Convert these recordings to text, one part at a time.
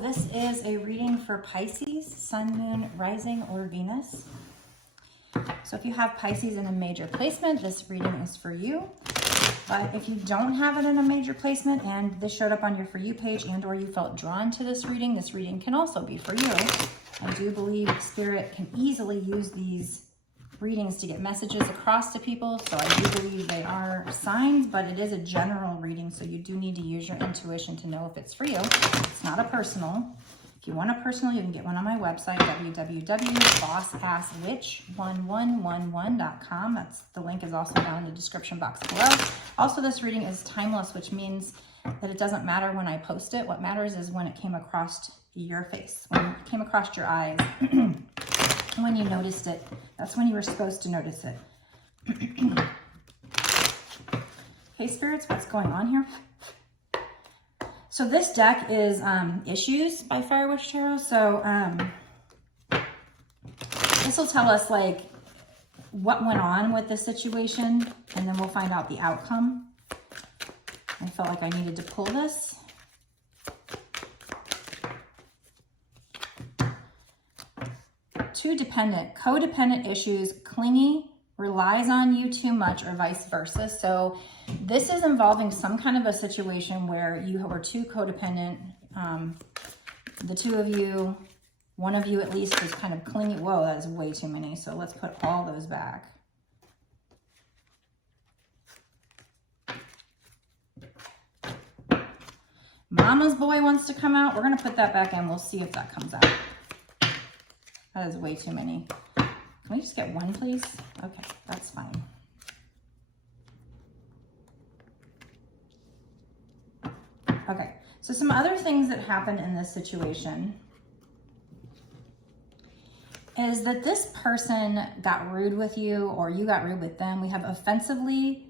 this is a reading for Pisces, Sun, Moon, Rising, or Venus. So if you have Pisces in a major placement, this reading is for you. But if you don't have it in a major placement and this showed up on your For You page and or you felt drawn to this reading can also be for you. I do believe Spirit can easily use these readings to get messages across to people. So I do believe they are signs, but it is a general reading. So you do need to use your intuition to know if it's for you. It's not a personal. If you want a personal, you can get one on my website, www.bossasswitch1111.com. The link is also down in the description box below. Also, this reading is timeless, which means that it doesn't matter when I post it. What matters is when it came across your face, when it came across your eyes, when you noticed it. That's when you were supposed to notice it. Hey, spirits, what's going on here? So this deck is Issues by Fire Witch Tarot. So this will tell us like what went on with the situation, and then we'll find out the outcome. I felt like I needed to pull this. Codependent issues, clingy, relies on you too much, or vice versa. So this is involving some kind of a situation where you were too codependent. The two of you, one of you at least, is kind of clingy. Whoa, that is way too many. So let's put all those back. Mama's boy wants to come out. We're going to put that back in. We'll see if that comes out. That is way too many. Can we just get one, please? Okay, that's fine. Okay, so some other things that happened in this situation is that this person got rude with you or you got rude with them. We have offensively,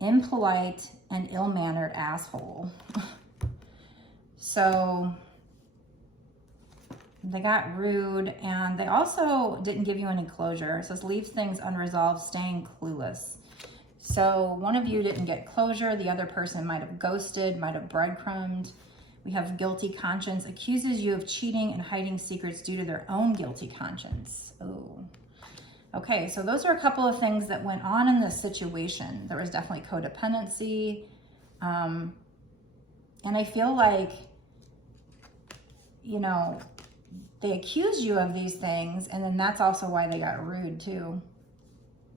impolite, and ill-mannered asshole. So they got rude, and they also didn't give you any closure. It says leaves things unresolved, staying clueless. So one of you didn't get closure. The other person might have ghosted, might have breadcrumbed. We have guilty conscience, accuses you of cheating and hiding secrets due to their own guilty conscience. Oh, okay. So those are a couple of things that went on in this situation. There was definitely codependency. And I feel like, you know, they accuse you of these things, and then that's also why they got rude too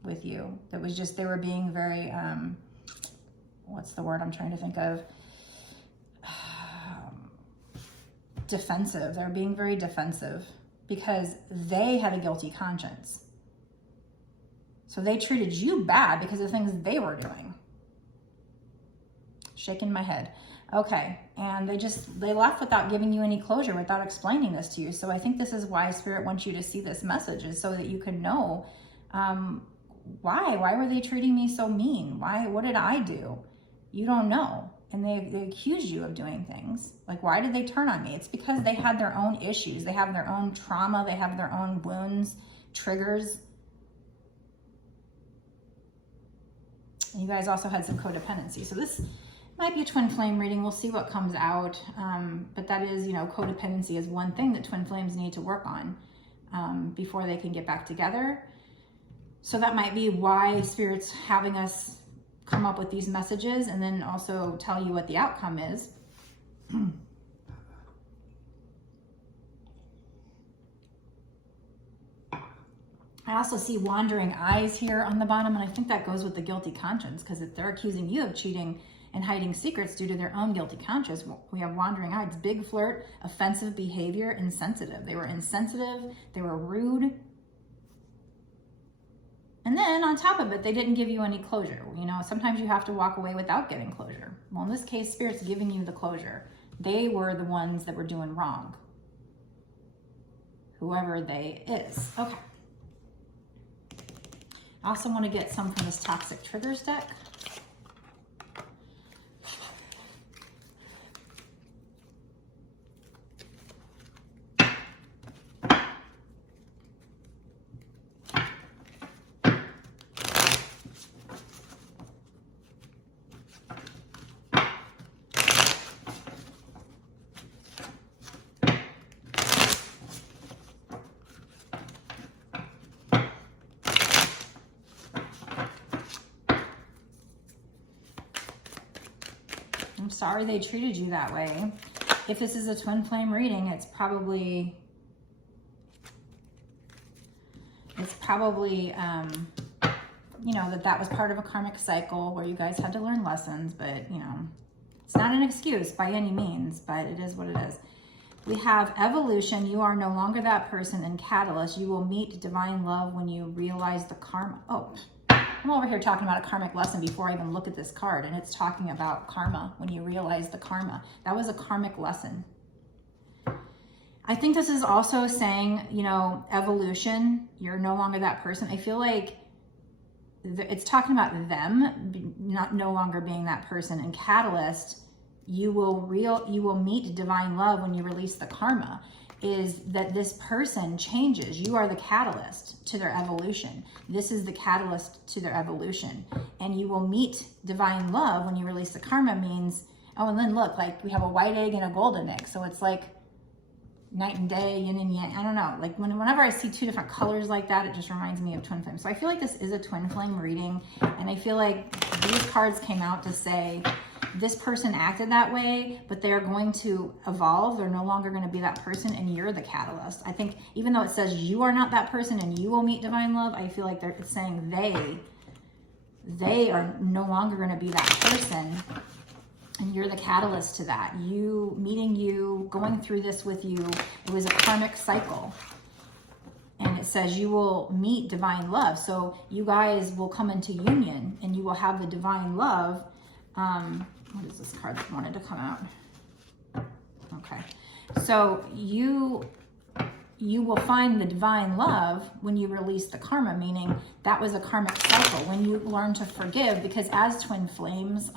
with you. That was just, they were being very, what's the word I'm trying to think of? Defensive. They're being very defensive because they had a guilty conscience. So they treated you bad because of things they were doing. Shaking my head. Okay, and they left without giving you any closure, without explaining this to you. So I think this is why Spirit wants you to see this message, is so that you can know why were they treating me so mean? What did I do? You don't know. And they accuse you of doing things. Like, why did they turn on me? It's because they had their own issues. They have their own trauma. They have their own wounds, triggers. And you guys also had some codependency. So this might be a twin flame reading. We'll see what comes out. But that is, you know, codependency is one thing that twin flames need to work on before they can get back together. So that might be why Spirit's having us come up with these messages and then also tell you what the outcome is. I also see wandering eyes here on the bottom, and I think that goes with the guilty conscience, because if they're accusing you of cheating and hiding secrets due to their own guilty conscience, we have wandering eyes, big flirt, offensive behavior, insensitive. They were insensitive, they were rude. And then on top of it, they didn't give you any closure. You know, sometimes you have to walk away without getting closure. Well, in this case, Spirit's giving you the closure. They were the ones that were doing wrong. Whoever they is. Okay. I also want to get some from this Toxic Triggers deck. sorry they treated you that way. If this is a twin flame reading, it's probably, you know, that was part of a karmic cycle where you guys had to learn lessons, but, you know, it's not an excuse by any means, but it is what it is. We have evolution. You are no longer that person. And catalyst, you will meet divine love when you realize the karma. Oh, I'm over here talking about a karmic lesson before I even look at this card, and it's talking about karma, when you realize the karma. That was a karmic lesson. I think this is also saying, you know, evolution, you're no longer that person. I feel like it's talking about them no longer being that person. And catalyst, you will meet divine love when you release the karma, is that this person changes. You are the catalyst to their evolution. This is the catalyst to their evolution. And you will meet divine love when you release the karma means, oh, and then look, like we have a white egg and a golden egg. So it's like night and day, yin and yang. I don't know. Like whenever I see two different colors like that, it just reminds me of twin flame. So I feel like this is a twin flame reading. And I feel like these cards came out to say, this person acted that way, but they're going to evolve. They're no longer going to be that person, and you're the catalyst. I think even though it says you are not that person and you will meet divine love, I feel like it's saying they are no longer going to be that person, and you're the catalyst to that. You, meeting you, going through this with you, it was a karmic cycle. And it says you will meet divine love. So you guys will come into union and you will have the divine love. What is this card that wanted to come out? Okay. So you will find the divine love when you release the karma, meaning that was a karmic cycle. When you learn to forgive, because as twin flames,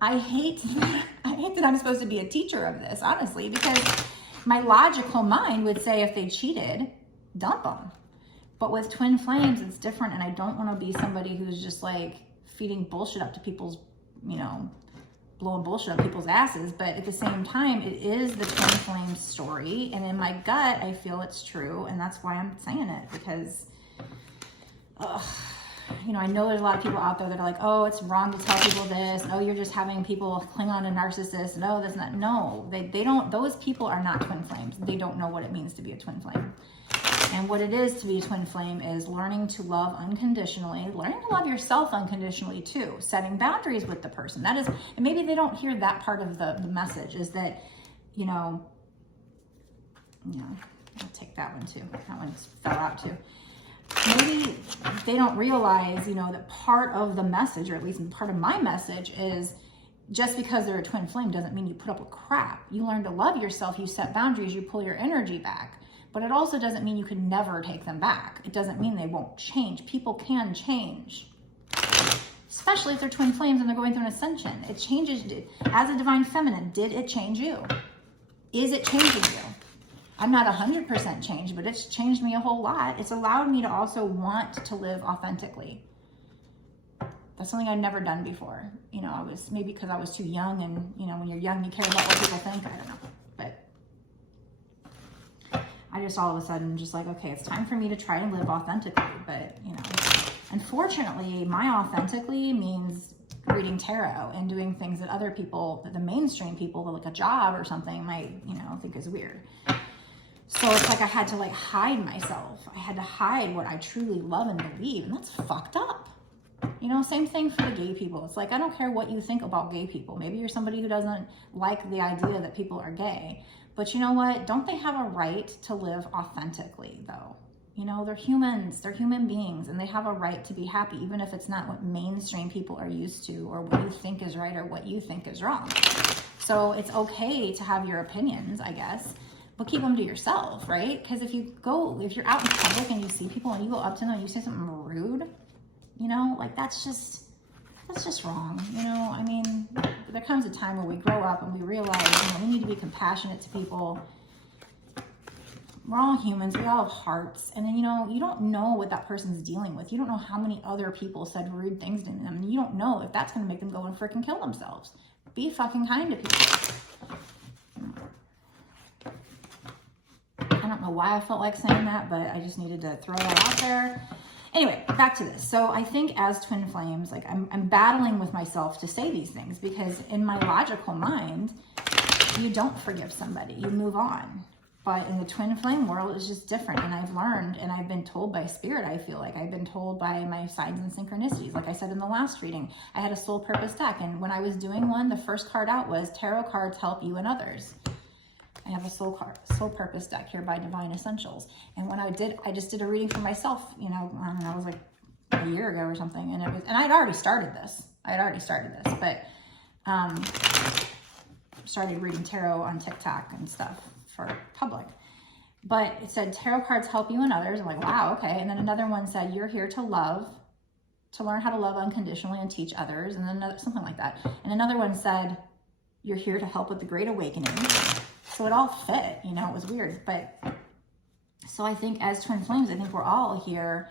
I hate that I'm supposed to be a teacher of this, honestly, because my logical mind would say if they cheated, dump them. But with twin flames, it's different. And I don't want to be somebody who's just like feeding bullshit up to people's, you know, blowing bullshit up people's asses. But at the same time, it is the twin flame story. And in my gut, I feel it's true. And that's why I'm saying it, because, you know, I know there's a lot of people out there that are like, oh, it's wrong to tell people this. Oh, you're just having people cling on to narcissists. No, that's not. No, they don't. Those people are not twin flames. They don't know what it means to be a twin flame. And what it is to be a twin flame is learning to love unconditionally, learning to love yourself unconditionally too, setting boundaries with the person. That is, and maybe they don't hear that part of the message, is that, you know, I'll take that one too. That one fell out too. Maybe they don't realize, you know, that part of the message, or at least part of my message, is just because they're a twin flame doesn't mean you put up with crap. You learn to love yourself, you set boundaries, you pull your energy back. But it also doesn't mean you can never take them back. It doesn't mean they won't change. People can change, especially if they're twin flames and they're going through an ascension. It changes. As a divine feminine, did it change you? Is it changing you? I'm not 100% changed, but it's changed me a whole lot. It's allowed me to also want to live authentically. That's something I'd never done before. You know, I was, maybe because I was too young, and, you know, when you're young, you care about what people think. I don't know. But I just all of a sudden just like, okay, it's time for me to try and live authentically. But, you know, unfortunately, my authentically means reading tarot and doing things that other people, the mainstream people, like a job or something, might, you know, think is weird. So it's like I had to like hide myself. I had to hide what I truly love and believe, and that's fucked up. You know, same thing for the gay people. It's like, I don't care what you think about gay people. Maybe you're somebody who doesn't like the idea that people are gay. But you know what? Don't they have a right to live authentically, though? You know, they're humans. They're human beings, and they have a right to be happy, even if it's not what mainstream people are used to, or what you think is right, or what you think is wrong. So it's okay to have your opinions, I guess, but keep them to yourself, right? Because if you're out in public and you see people and you go up to them and you say something rude, you know, like that's just wrong. You know, I mean, there comes a time where we grow up and we realize, you know, we need to be compassionate to people. We're all humans. We all have hearts. And then, you know, you don't know what that person's dealing with. You don't know how many other people said rude things to them. And you don't know if that's going to make them go and freaking kill themselves. Be fucking kind to people. I don't know why I felt like saying that, but I just needed to throw that out there. Anyway, back to this. So I think as twin flames, like I'm battling with myself to say these things because in my logical mind, you don't forgive somebody, you move on. But in the twin flame world, it's just different. And I've learned, and I've been told by spirit, I feel like I've been told by my signs and synchronicities. Like I said in the last reading, I had a soul purpose deck. And when I was doing one, the first card out was tarot cards help you and others. I have a soul purpose deck here by Divine Essentials. And when I just did a reading for myself, you know, I don't know, it was like a year ago or something. And I'd already started this. But started reading tarot on TikTok and stuff for public. But it said tarot cards help you and others. I'm like, wow, okay. And then another one said, you're here to love, to learn how to love unconditionally and teach others. And then something like that. And another one said, you're here to help with the Great Awakening. So it all fit, you know, it was weird. But so I think as twin flames, I think we're all here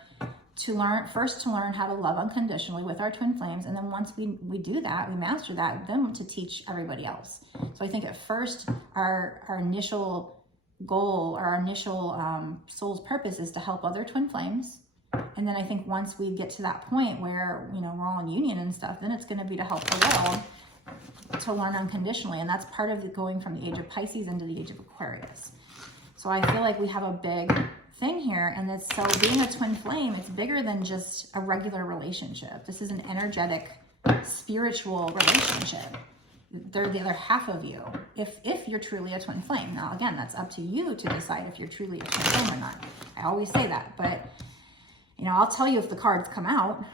to learn how to love unconditionally with our twin flames. And then once we do that, we master that, then to teach everybody else. So I think at first our initial goal, our initial soul's purpose is to help other twin flames. And then I think once we get to that point where, you know, we're all in union and stuff, then it's going to be to help the world to learn unconditionally. And that's part of the going from the age of Pisces into the age of Aquarius. So I feel like we have a big thing here. And that's, so being a twin flame, it's bigger than just a regular relationship. This is an energetic, spiritual relationship. They're the other half of you, if you're truly a twin flame. Now, again, that's up to you to decide if you're truly a twin flame or not. I always say that, but, you know, I'll tell you if the cards come out.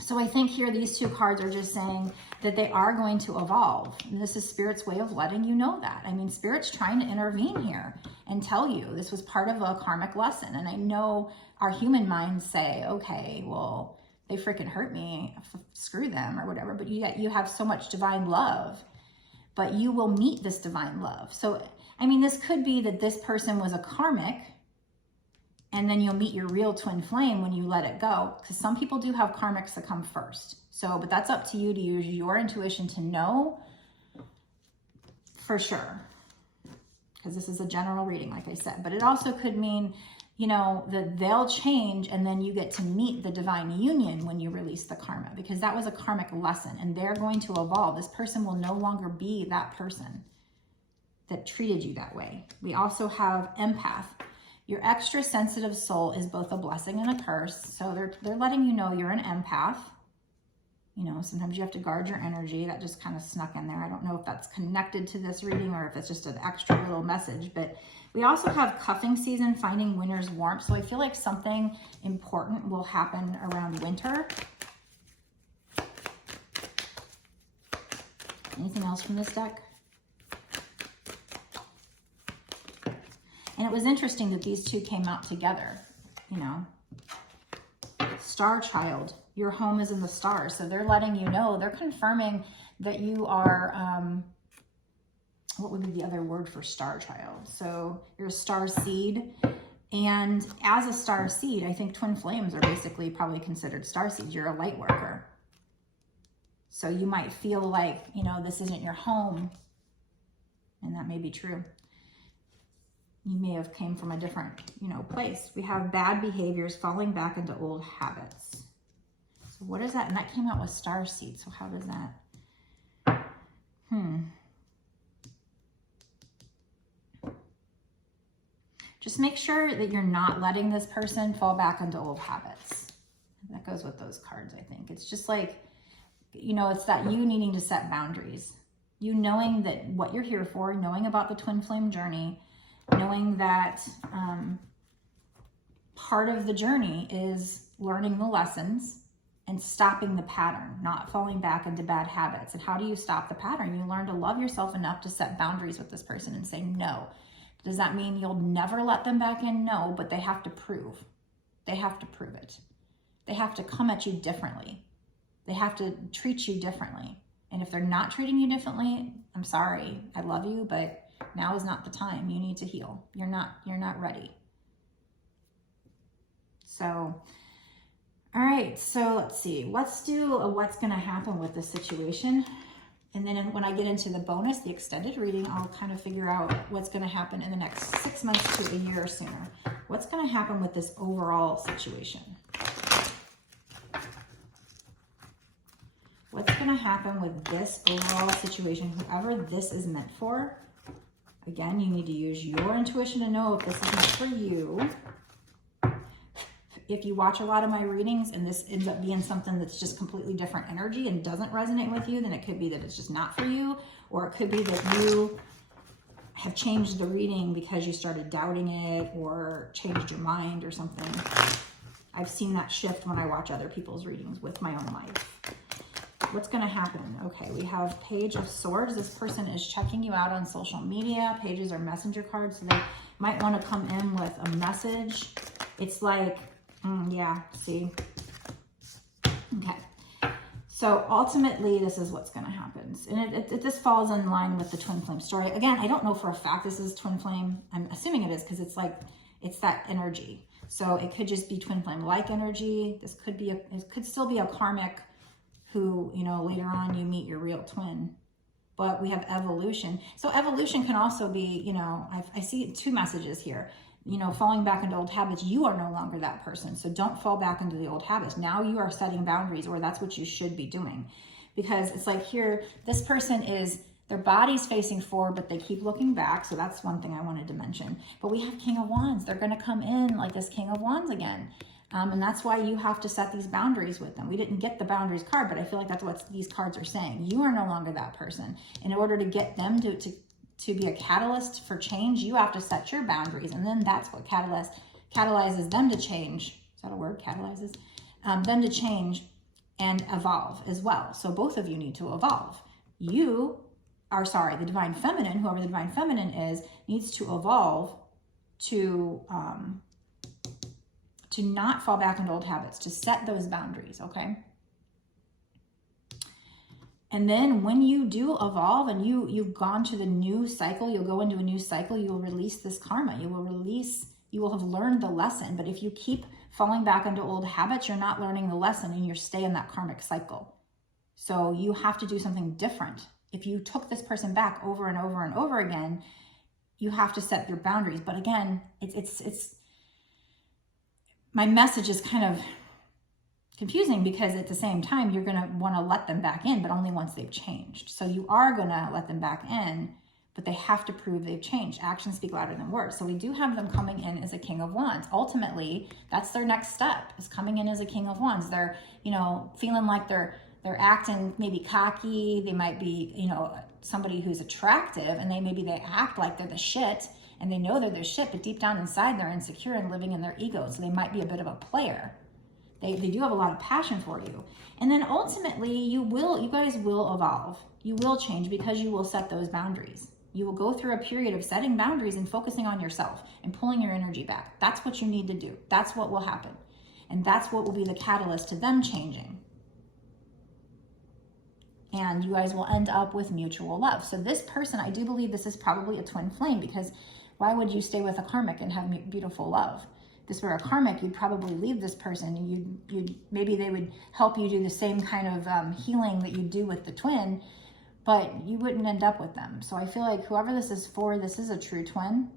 So I think here these two cards are just saying that they are going to evolve. And this is Spirit's way of letting you know that. I mean, Spirit's trying to intervene here and tell you this was part of a karmic lesson. And I know our human minds say, okay, well, they freaking hurt me, screw them or whatever. But yet you have so much divine love, but you will meet this divine love. So, I mean, this could be that this person was a karmic, and then you'll meet your real twin flame when you let it go. Because some people do have karmics that come first. So, but that's up to you to use your intuition to know for sure. Because this is a general reading, like I said. But it also could mean, you know, that they'll change and then you get to meet the divine union when you release the karma. Because that was a karmic lesson and they're going to evolve. This person will no longer be that person that treated you that way. We also have empath. Your extra sensitive soul is both a blessing and a curse. So they're letting you know you're an empath. You know, sometimes you have to guard your energy. That just kind of snuck in there. I don't know if that's connected to this reading or if it's just an extra little message. But we also have cuffing season, finding winter's warmth. So I feel like something important will happen around winter. Anything else from this deck? And it was interesting that these two came out together, you know. Star child, your home is in the stars. So they're letting you know, they're confirming that you are, what would be the other word for star child? So you're a star seed. And as a star seed, I think twin flames are basically probably considered star seeds. You're a light worker. So you might feel like, you know, this isn't your home. And that may be true. You may have came from a different, you know, place. We have bad behaviors, falling back into old habits. So what is that? And that came out with star seed. So how does that? Just make sure that you're not letting this person fall back into old habits. That goes with those cards, I think. It's just like, you know, it's that you needing to set boundaries. You knowing that what you're here for, knowing about the twin flame journey, knowing that part of the journey is learning the lessons and stopping the pattern, not falling back into bad habits. And how do you stop the pattern? You learn to love yourself enough to set boundaries with this person and say no. Does that mean you'll never let them back in? No, but they have to prove. They have to prove it. They have to come at you differently. They have to treat you differently. And if they're not treating you differently, I'm sorry, I love you, but now is not the time. You need to heal. You're not ready. So, all right. So let's see. Let's do what's going to happen with this situation. And then when I get into the bonus, the extended reading, I'll kind of figure out what's going to happen in the next 6 months to a year or sooner. What's going to happen with this overall situation? What's going to happen with this overall situation? Whoever this is meant for, again, you need to use your intuition to know if this is meant for you. If you watch a lot of my readings and this ends up being something that's just completely different energy and doesn't resonate with you, then it could be that it's just not for you, or it could be that you have changed the reading because you started doubting it or changed your mind or something. I've seen that shift when I watch other people's readings with my own life. What's going to happen? Okay, we have Page of Swords. This person is checking you out on social media. Pages are messenger cards, so they might want to come in with a message. It's like, yeah, see? Okay. So ultimately, this is what's going to happen. And this falls in line with the twin flame story. Again, I don't know for a fact this is twin flame. I'm assuming it is because it's like, it's that energy. So it could just be twin flame like energy. This could be, it could still be a karmic who, you know, later on you meet your real twin. But we have evolution. So evolution can also be, you know, I see two messages here. You know, falling back into old habits. You are no longer that person. So don't fall back into the old habits. Now you are setting boundaries, or that's what you should be doing. Because it's like here, this person is, their body's facing forward, but they keep looking back. So that's one thing I wanted to mention. But we have King of Wands. They're going to come in like this King of Wands again. And that's why you have to set these boundaries with them. We didn't get the boundaries card, but I feel like that's what these cards are saying. You are no longer that person. In order to get them to be a catalyst for change, you have to set your boundaries. And then that's what catalyzes them to change. Is that a word? Catalyzes? Them to change and evolve as well. So both of you need to evolve. You are, sorry, the Divine Feminine, whoever the Divine Feminine is, needs to evolve to not fall back into old habits, to set those boundaries, okay? And then when you do evolve and you've gone to the new cycle, you'll go into a new cycle, you will release this karma. You will have learned the lesson. But if you keep falling back into old habits, you're not learning the lesson and you're staying in that karmic cycle. So you have to do something different. If you took this person back over and over and over again, you have to set your boundaries. But again, it's my message is kind of confusing because at the same time, you're going to want to let them back in, but only once they've changed. So you are going to let them back in, but they have to prove they've changed. Actions speak louder than words. So we do have them coming in as a King of Wands. Ultimately, that's their next step, is coming in as a King of Wands. They're, you know, feeling like they're acting maybe cocky. They might be, you know, somebody who's attractive, and they act like they're the shit, and they know they're the shit, but deep down inside, they're insecure and living in their ego. So they might be a bit of a player. They do have a lot of passion for you. And then ultimately, you guys will evolve. You will change because you will set those boundaries. You will go through a period of setting boundaries and focusing on yourself and pulling your energy back. That's what you need to do. That's what will happen. And that's what will be the catalyst to them changing. And you guys will end up with mutual love. So this person, I do believe this is probably a twin flame, because why would you stay with a karmic and have beautiful love? If this were a karmic, you'd probably leave this person, and maybe they would help you do the same kind of healing that you do with the twin, but you wouldn't end up with them. So I feel like whoever this is for, this is a true twin,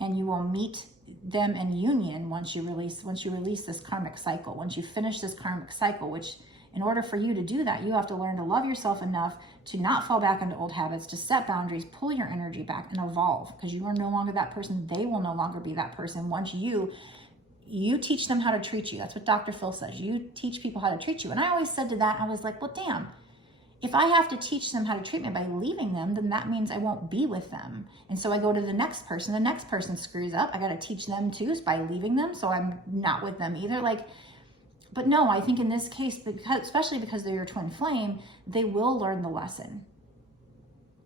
and you will meet them in union once you release this karmic cycle. Once you finish this karmic cycle, which in order for you to do that, you have to learn to love yourself enough to not fall back into old habits, to set boundaries, pull your energy back, and evolve, because you are no longer that person. They will no longer be that person once you teach them how to treat you. That's what Dr. Phil says. You teach people how to treat you. And I always said to that, I was like, well, damn, if I have to teach them how to treat me by leaving them, then that means I won't be with them. And so I go to the next person. The next person screws up. I got to teach them too by leaving them, so I'm not with them either. But no, I think in this case, especially because they're your twin flame, they will learn the lesson.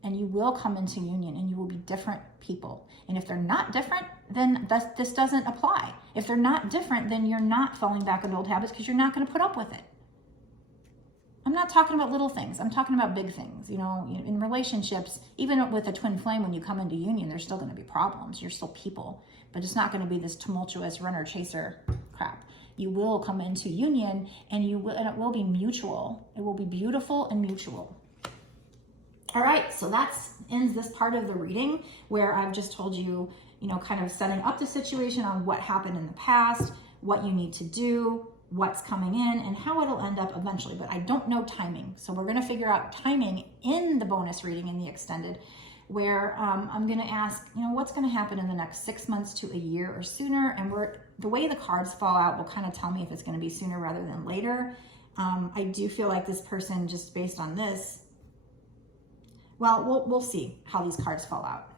And you will come into union, and you will be different people. And if they're not different, then this doesn't apply. If they're not different, then you're not falling back into old habits, because you're not going to put up with it. I'm not talking about little things. I'm talking about big things. You know, in relationships, even with a twin flame, when you come into union, there's still going to be problems. You're still people, but it's not going to be this tumultuous runner-chaser crap. You will come into union, and it will be mutual. It will be beautiful and mutual. All right, so that ends this part of the reading where I've just told you, you know, kind of setting up the situation on what happened in the past, what you need to do, what's coming in, and how it'll end up eventually. But I don't know timing. So we're gonna figure out timing in the bonus reading, in the extended, where I'm gonna ask, you know, what's gonna happen in the next 6 months to a year or sooner. And the way the cards fall out will kind of tell me if it's gonna be sooner rather than later. I do feel like this person, just based on this, well, we'll see how these cards fall out.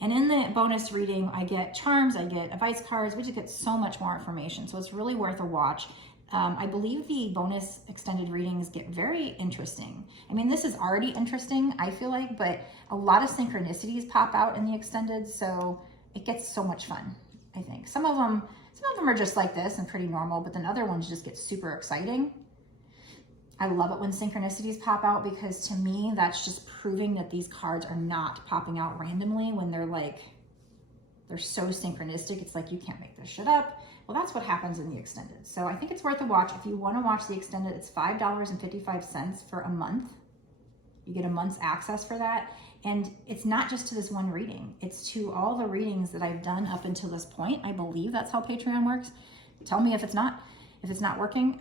And in the bonus reading, I get charms, I get advice cards, we just get so much more information. So it's really worth a watch. I believe the bonus extended readings get very interesting. I mean, this is already interesting, I feel like, but a lot of synchronicities pop out in the extended, so it gets so much fun, I think. Some of them are just like this and pretty normal, but then other ones just get super exciting. I love it when synchronicities pop out, because to me, that's just proving that these cards are not popping out randomly when they're so synchronistic. It's like, you can't make this shit up. Well, that's what happens in the extended. So I think it's worth a watch. If you want to watch the extended, it's $5.55 for a month. You get a month's access for that. And it's not just to this one reading. It's to all the readings that I've done up until this point. I believe that's how Patreon works. Tell me if it's not working.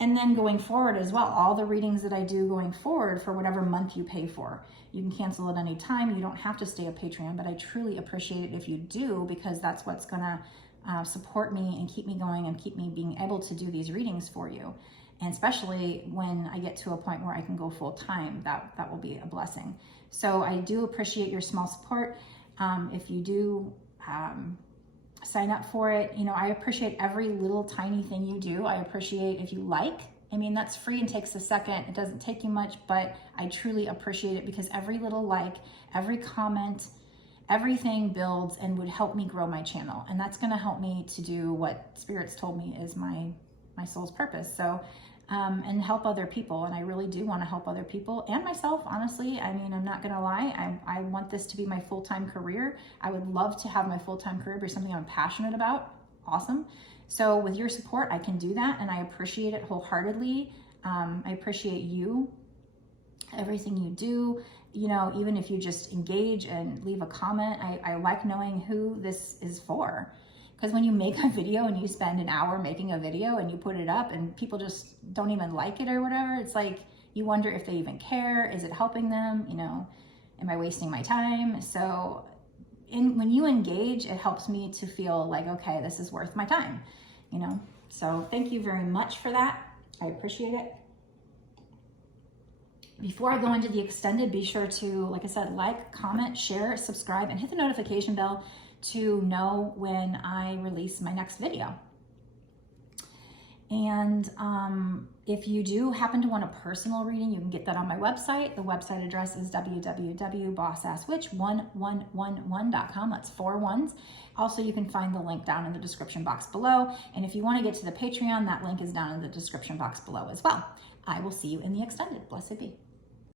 And then going forward as well, all the readings that I do going forward for whatever month you pay for. You can cancel at any time. You don't have to stay a Patreon, but I truly appreciate it if you do, because that's what's gonna support me and keep me going and keep me being able to do these readings for you. And especially when I get to a point where I can go full time, that will be a blessing. So I do appreciate your small support. If you do sign up for it, you know, I appreciate every little tiny thing you do. I appreciate if you like. I mean, that's free and takes a second. It doesn't take you much, but I truly appreciate it, because every little like, every comment, everything builds and would help me grow my channel. And that's gonna help me to do what Spirit's told me is my soul's purpose. So, and help other people. And I really do want to help other people and myself, honestly. I mean, I'm not going to lie. I want this to be my full-time career. I would love to have my full-time career be something I'm passionate about. Awesome. So with your support, I can do that. And I appreciate it wholeheartedly. I appreciate you, everything you do. You know, even if you just engage and leave a comment, I like knowing who this is for. Because when you make a video and you spend an hour making a video and you put it up and people just don't even like it or whatever, it's like, you wonder if they even care. Is it helping them? You know, am I wasting my time? So when you engage, it helps me to feel like, okay, this is worth my time, you know? So thank you very much for that. I appreciate it. Before I go into the extended, be sure to, like I said, like, comment, share, subscribe, and hit the notification bell to know when I release my next video. And if you do happen to want a personal reading, you can get that on my website. The website address is www.bossasswitch1111.com. That's 4 ones. Also, you can find the link down in the description box below. And if you want to get to the Patreon, that link is down in the description box below as well. I will see you in the extended. Blessed be.